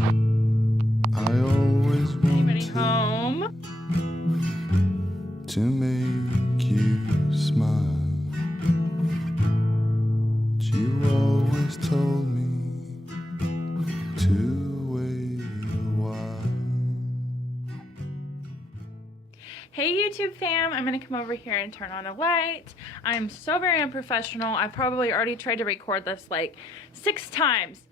I always Anybody wanted home? to make you smile. But you always told me to wait a while. Hey YouTube fam, I'm gonna come over here and turn on a light. I'm so very unprofessional. I probably already tried to record this like 6 times.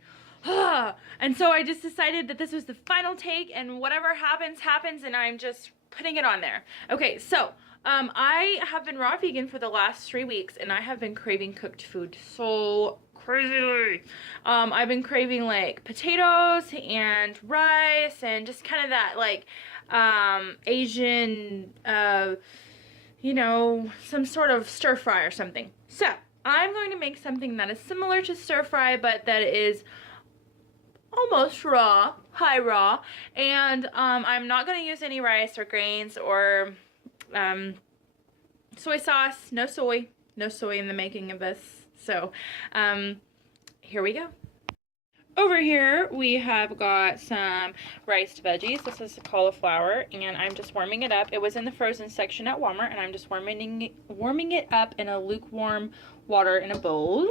And so I just decided that this was the final take, and whatever happens, happens, and I'm just putting it on there. Okay, so I have been raw vegan for the last 3 weeks, and I have been craving cooked food so crazily. I've been craving like potatoes and rice and just kind of that like Asian, you know, some sort of stir fry or something. So I'm going to make something that is similar to stir fry, but that is almost raw, high raw, and I'm not going to use any rice or grains or soy sauce. No soy in the making of this. So here we go. Over here we have got some riced veggies. This is cauliflower, and I'm just warming it up. It was in the frozen section at Walmart, and I'm just warming it up in a lukewarm water in a bowl.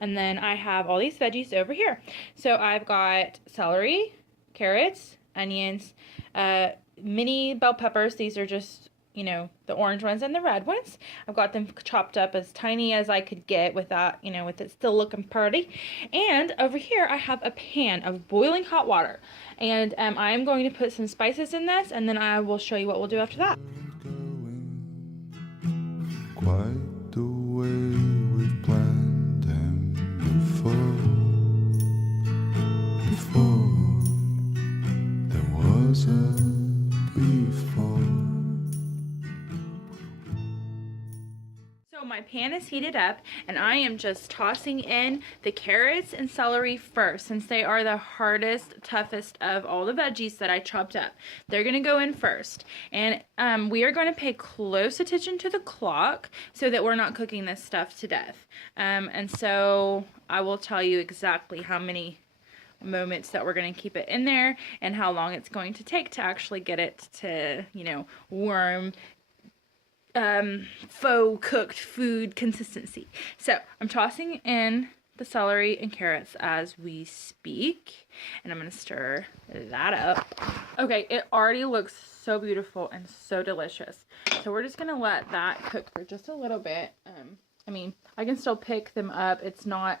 And then I have all these veggies over here. So I've got celery, carrots, onions, mini bell peppers. These are just, you know, the orange ones and the red ones. I've got them chopped up as tiny as I could get without, you know, with it still looking pretty. And over here I have a pan of boiling hot water. And I am going to put some spices in this, and then I will show you what we'll do after that. Quite the way we've planned them before there was a before. So my pan is heated up, and I am just tossing in the carrots and celery first, since they are the hardest, toughest of all the veggies that I chopped up. They're going to go in first. And we are going to pay close attention to the clock so that we're not cooking this stuff to death. And so I will tell you exactly how many moments that we're going to keep it in there and how long it's going to take to actually get it to, you know, warm, faux cooked food consistency. So I'm tossing in the celery and carrots as we speak, and I'm gonna stir that up. Okay, it already looks so beautiful and so delicious. So we're just gonna let that cook for just a little bit. I mean, I can still pick them up. It's not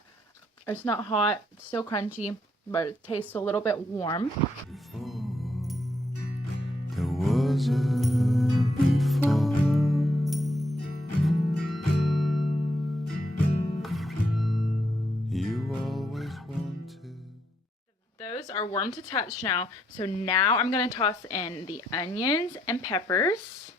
hot, it's still crunchy, but it tastes a little bit warm. There was a before. You always wanted. Those are warm to touch now. So now I'm going to toss in the onions and peppers.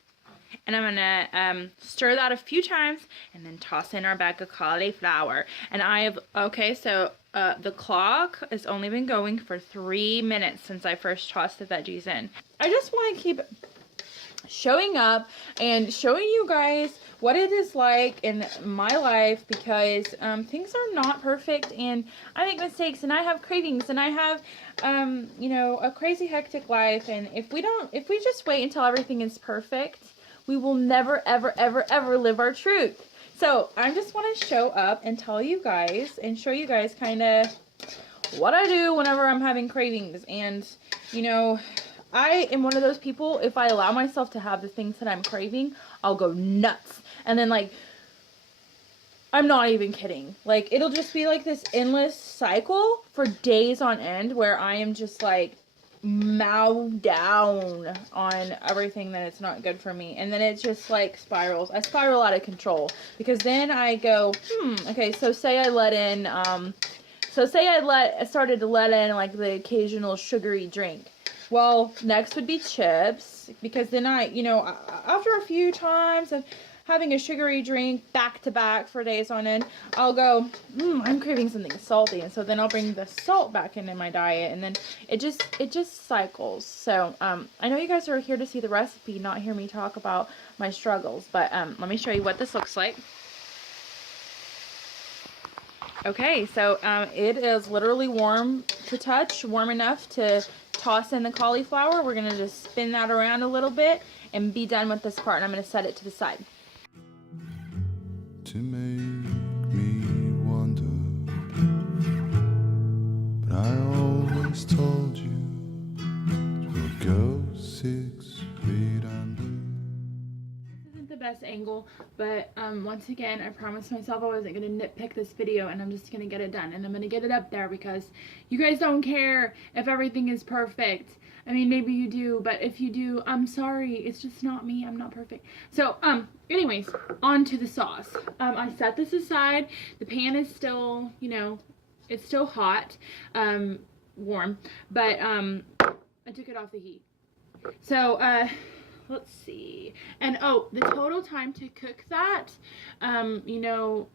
And I'm going to stir that a few times and then toss in our bag of cauliflower. And the clock has only been going for 3 minutes since I first tossed the veggies in. I just want to keep showing up and showing you guys what it is like in my life, because things are not perfect, and I make mistakes, and I have cravings, and I have you know, a crazy hectic life. And if we just wait until everything is perfect, we will never ever live our truth. So I just want to show up and tell you guys and show you guys kind of what I do whenever I'm having cravings. And you know, I am one of those people, if I allow myself to have the things that I'm craving, I'll go nuts. And then, like, I'm not even kidding. Like, it'll just be like this endless cycle for days on end where I am just, like, mowed down on everything that it's not good for me. And then it just, like, spirals. I spiral out of control. Because then I go, okay, so say I let in, I started to let in, like, the occasional sugary drink. Well, next would be chips, because then I, you know, after a few times of having a sugary drink back to back for days on end, I'll go, I'm craving something salty, and so then I'll bring the salt back into my diet, and then it just cycles. So I know you guys are here to see the recipe, not hear me talk about my struggles, but let me show you what this looks like. Okay, so it is literally warm to touch, warm enough to toss in the cauliflower. We're gonna just spin that around a little bit and be done with this part. And I'm gonna set it to the side. To make me wonder, but I always told you it will go 6 feet under. This isn't the best angle, but once again, I promised myself I wasn't gonna nitpick this video, and I'm just gonna get it done, and I'm gonna get it up there because you guys don't care if everything is perfect. I mean, maybe you do, but if you do, I'm sorry. It's just not me. I'm not perfect. So, anyways, on to the sauce. I set this aside. The pan is still, you know, it's still hot, warm, but I took it off the heat. So, let's see. And oh, the total time to cook that, you know,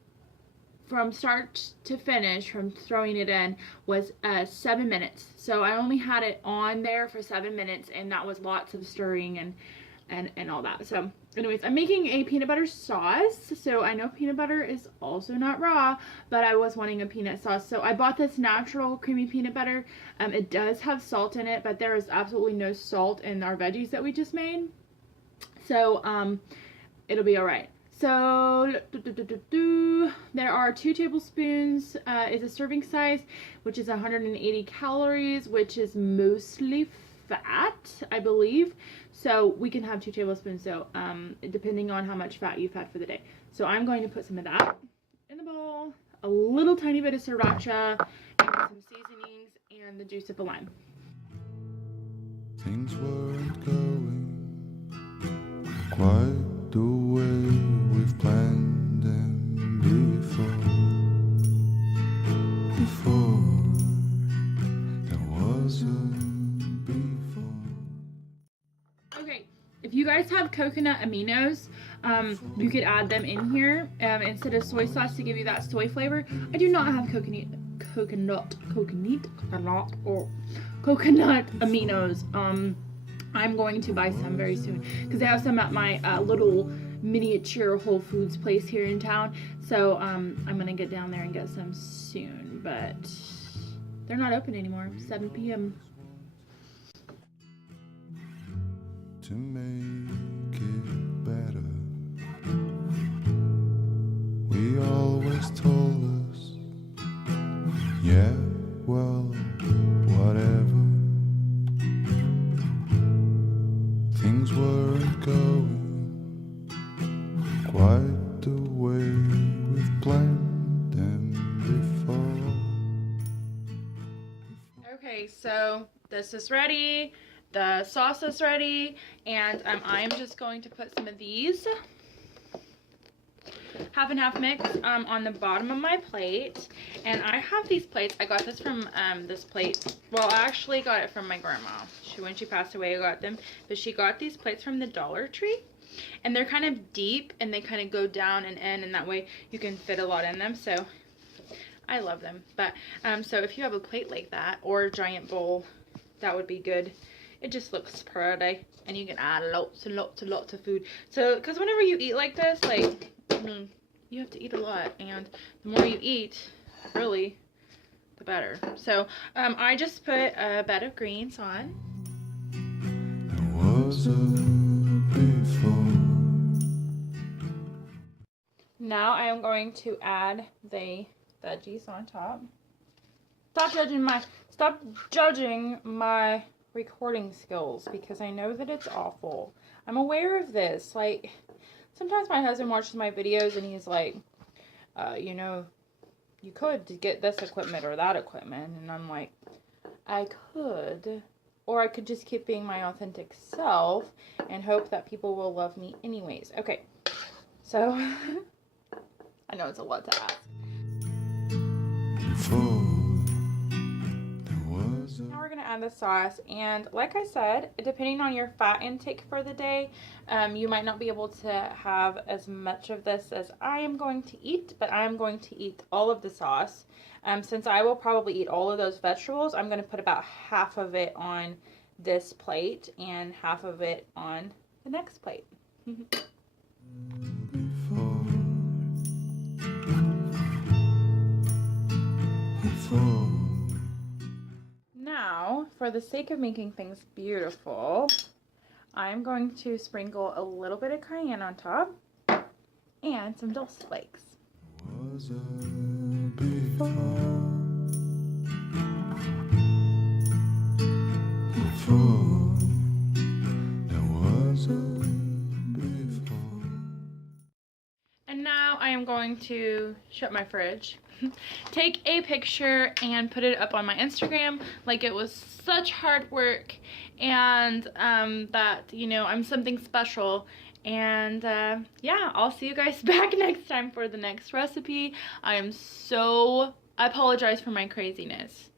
from start to finish, from throwing it in, was 7 minutes. So I only had it on there for 7 minutes, and that was lots of stirring and all that. So anyways, I'm making a peanut butter sauce. So I know peanut butter is also not raw, but I was wanting a peanut sauce. So I bought this natural creamy peanut butter. It does have salt in it, but there is absolutely no salt in our veggies that we just made. So it'll be all right. So there are 2 tablespoons is a serving size, which is 180 calories, which is mostly fat, I believe. So we can have 2 tablespoons, so depending on how much fat you've had for the day. So I'm going to put some of that in the bowl, a little tiny bit of sriracha, and some seasonings, and the juice of a lime. Things weren't going quite the way we've planned them before there was a before. Okay, if you guys have coconut aminos, you could add them in here instead of soy sauce to give you that soy flavor. I do not have coconut aminos. I'm going to buy some very soon because I have some at my little miniature Whole Foods place here in town. So I'm gonna get down there and get some soon, but they're not open anymore. 7 p.m. To make it better, we always told us, yeah, well, whatever. Things weren't going quite the way we've planned them before. Okay, so this is ready. The sauce is ready, and I am just going to put some of these half and half mix on the bottom of my plate. And I have these plates. I got this from this plate. Well, I actually got it from my grandma. When she passed away, I got them. But she got these plates from the Dollar Tree. And they're kind of deep, and they kind of go down and in, and that way you can fit a lot in them. So I love them. But so if you have a plate like that or a giant bowl, that would be good. It just looks pretty, and you can add lots and lots and lots of food. So, because whenever you eat like this, like, I mean, you have to eat a lot, and the more you eat, really, the better. So, I just put a bed of greens on. There was a before. Now I am going to add the veggies on top. Stop judging my recording skills, because I know that it's awful. I'm aware of this. Like, sometimes my husband watches my videos and he's like, you know, you could get this equipment or that equipment, and I'm like, I could, or I could just keep being my authentic self and hope that people will love me anyways. Okay, so I know it's a lot to ask. Before. Now we're going to add the sauce, and like I said, depending on your fat intake for the day, you might not be able to have as much of this as I am going to eat, but I am going to eat all of the sauce. Since I will probably eat all of those vegetables, I'm going to put about half of it on this plate and half of it on the next plate. before. Now, for the sake of making things beautiful, I'm going to sprinkle a little bit of cayenne on top and some Dulse flakes. Was before. Before. There was before. And now I am going to shut my fridge, take a picture and put it up on my Instagram like it was such hard work, and that, you know, I'm something special. And yeah, I'll see you guys back next time for the next recipe. I apologize for my craziness.